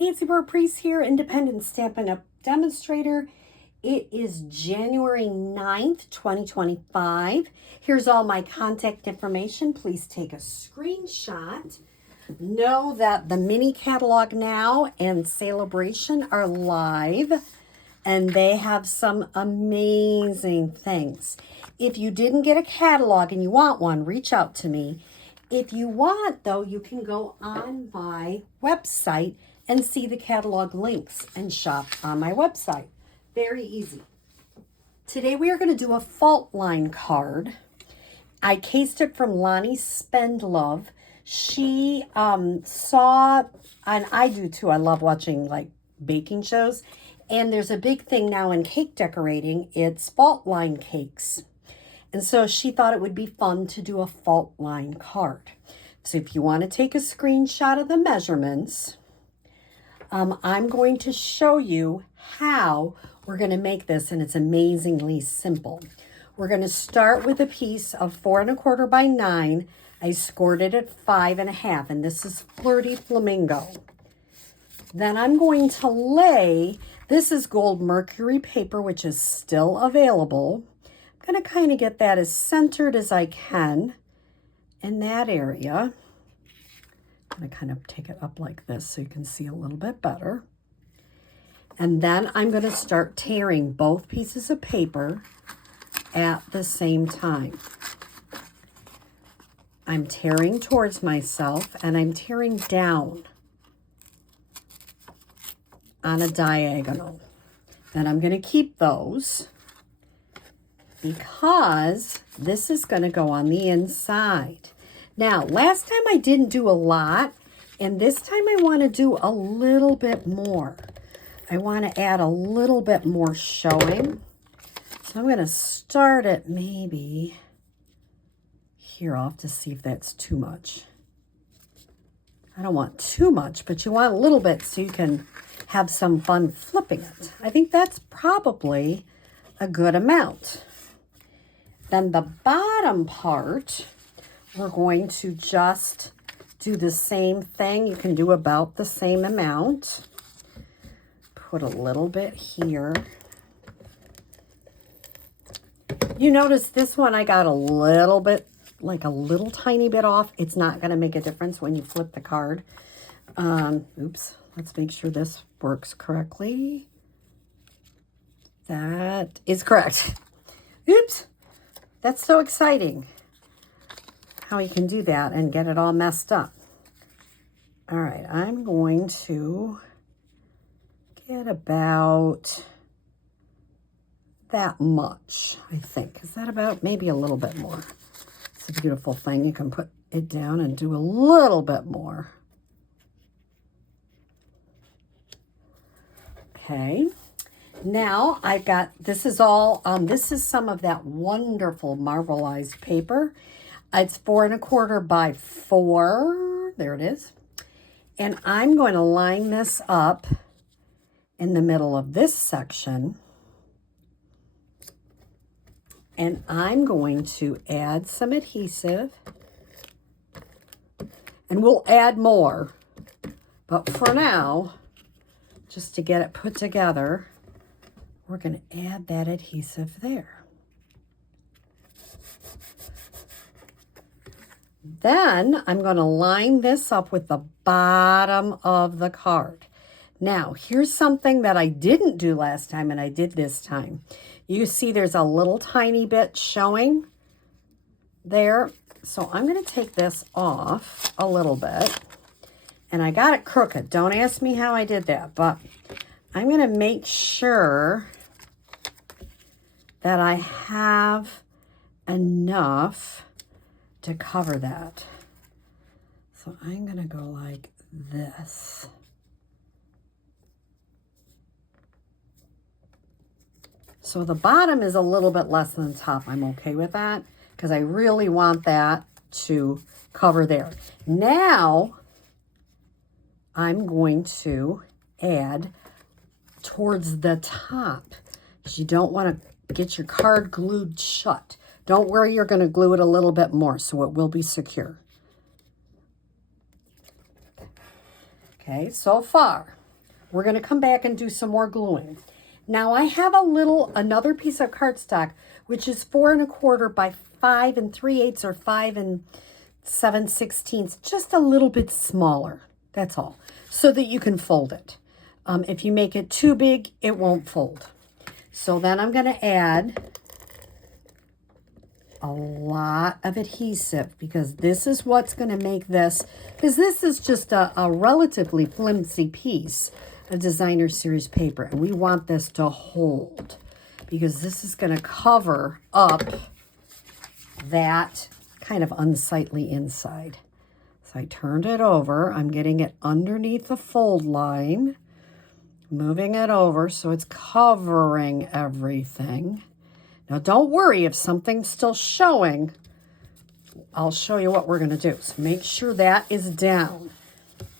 Nancy Burt-Preece here, Independent Stampin' Up! Demonstrator. It is January 9th, 2025. Here's all my contact information. Please take a screenshot. Know that the mini catalog now and Celebration are live, and they have some amazing things. If you didn't get a catalog and you want one, reach out to me. If you want, though, you can go on my website and see the catalog links and shop on my website. Very easy. Today we are going to do a fault line card. I cased it from Loni Spendlove. She saw, and I do too, I love watching like baking shows, and there's a big thing now in cake decorating. It's fault line cakes. And so she thought it would be fun to do a fault line card. So if you want to take a screenshot of the measurements, I'm going to show you how we're going to make this, and it's amazingly simple. We're going to start with a piece of 4 1/4 by 9. I scored it at 5 1/2, and this is Flirty Flamingo. Then I'm going to lay, this is gold mercury paper, which is still available. I'm going to kind of get that as centered as I can in that area. I'm going to kind of take it up like this so you can see a little bit better. And then I'm going to start tearing both pieces of paper at the same time. I'm tearing towards myself, and I'm tearing down on a diagonal. Then I'm going to keep those because this is going to go on the inside. Now, last time I didn't do a lot, and this time I want to do a little bit more. I want to add a little bit more showing. So I'm going to start it maybe here. I'll have to see if that's too much. I don't want too much, but you want a little bit so you can have some fun flipping it. I think that's probably a good amount. Then the bottom part, we're going to just do the same thing. You can do about the same amount. Put a little bit here. You notice this one I got a little bit, like a little tiny bit off. It's not going to make a difference when you flip the card. Oops, let's make sure this works correctly. That is correct. Oops, that's so exciting how you can do that and get it all messed up. All right, I'm going to get about that much, I think. Is that about maybe a little bit more? It's a beautiful thing. You can put it down and do a little bit more. Okay. Now I got, this is all, this is some of that wonderful marbleized paper. It's 4 1/4 by 4. There it is. And I'm going to line this up in the middle of this section. And I'm going to add some adhesive. And we'll add more. But for now, just to get it put together, we're going to add that adhesive there. Then I'm going to line this up with the bottom of the card. Now, here's something that I didn't do last time and I did this time. You see there's a little tiny bit showing there. So I'm going to take this off a little bit. And I got it crooked. Don't ask me how I did that, but I'm going to make sure that I have enough to cover that. So I'm going to go like this. So the bottom is a little bit less than the top. I'm okay with that because I really want that to cover there. Now I'm going to add towards the top because you don't want to get your card glued shut. Don't worry, you're going to glue it a little bit more so it will be secure. Okay, so far. We're going to come back and do some more gluing. Now I have another piece of cardstock, which is 4 1/4 by 5 3/8 or 5 7/16, just a little bit smaller. That's all, so that you can fold it. If you make it too big, it won't fold. So then I'm going to add a lot of adhesive, because this is what's going to make this, because this is just a relatively flimsy piece of designer series paper, and we want this to hold, because this is going to cover up that kind of unsightly inside. So I turned it over. I'm getting it underneath the fold line, moving it over so it's covering everything. Now don't worry if something's still showing. I'll show you what we're going to do. So make sure that is down.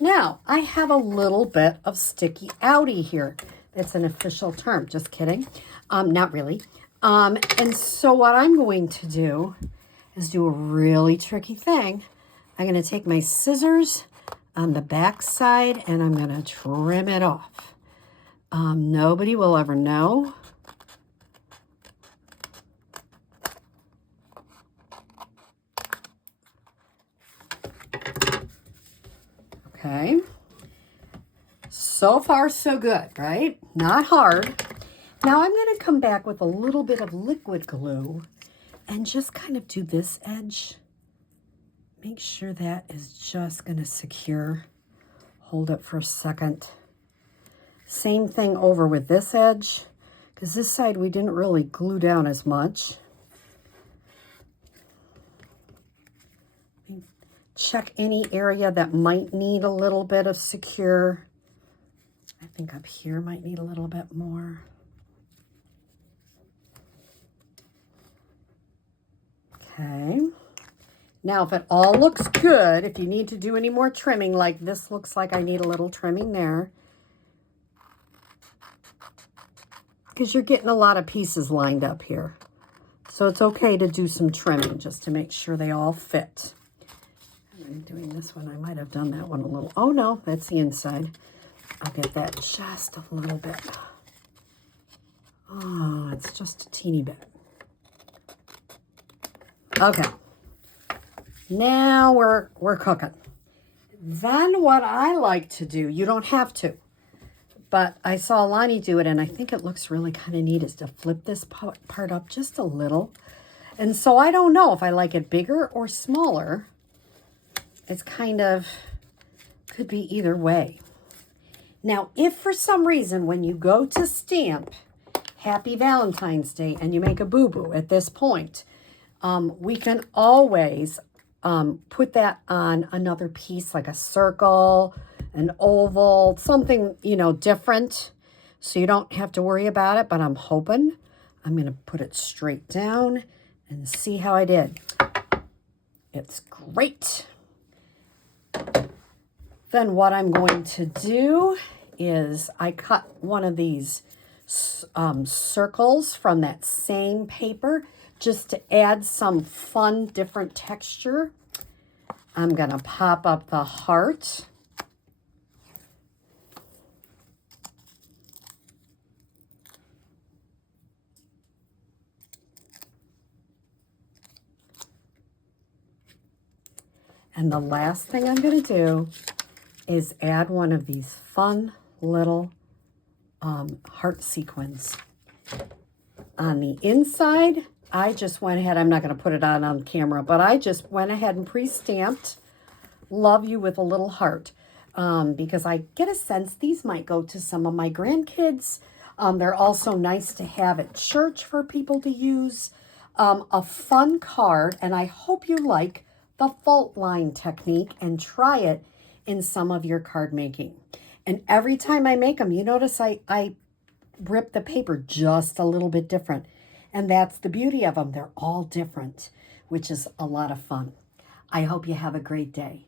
Now I have a little bit of sticky outie here. That's an official term. Just kidding. Not really. And so what I'm going to do is do a really tricky thing. I'm going to take my scissors on the back side and I'm going to trim it off. Nobody will ever know. Okay. So far, so good, right? Not hard. Now I'm going to come back with a little bit of liquid glue and just kind of do this edge. Make sure that is just going to secure. Hold it for a second. Same thing over with this edge, because this side we didn't really glue down as much. Check any area that might need a little bit of secure. I think up here might need a little bit more. Okay. Now, if it all looks good, if you need to do any more trimming, like this looks like I need a little trimming there, because you're getting a lot of pieces lined up here. So it's okay to do some trimming just to make sure they all fit. I'm doing this one. I might have done that one a little. Oh, no, that's the inside. I'll get that just a little bit. Oh, it's just a teeny bit. Okay. Now we're cooking. Then what I like to do, you don't have to, but I saw Loni do it, and I think it looks really kind of neat, is to flip this part up just a little. And so I don't know if I like it bigger or smaller. It's kind of, could be either way. Now, if for some reason when you go to stamp Happy Valentine's Day and you make a boo-boo at this point, we can always put that on another piece, like a circle, an oval, something, you know, different, so you don't have to worry about it. But I'm hoping I'm going to put it straight down and see how I did. It's great. Then what I'm going to do is I cut one of these circles from that same paper just to add some fun, different texture. I'm going to pop up the heart. And the last thing I'm going to do is add one of these fun little heart sequins. On the inside, I just went ahead, I'm not going to put it on camera, but I just went ahead and pre-stamped "Love You" with a little heart, because I get a sense these might go to some of my grandkids. They're also nice to have at church for people to use. A fun card, and I hope you like the fault line technique and try it in some of your card making. And every time I make them, you notice I rip the paper just a little bit different. And that's the beauty of them. They're all different, which is a lot of fun. I hope you have a great day.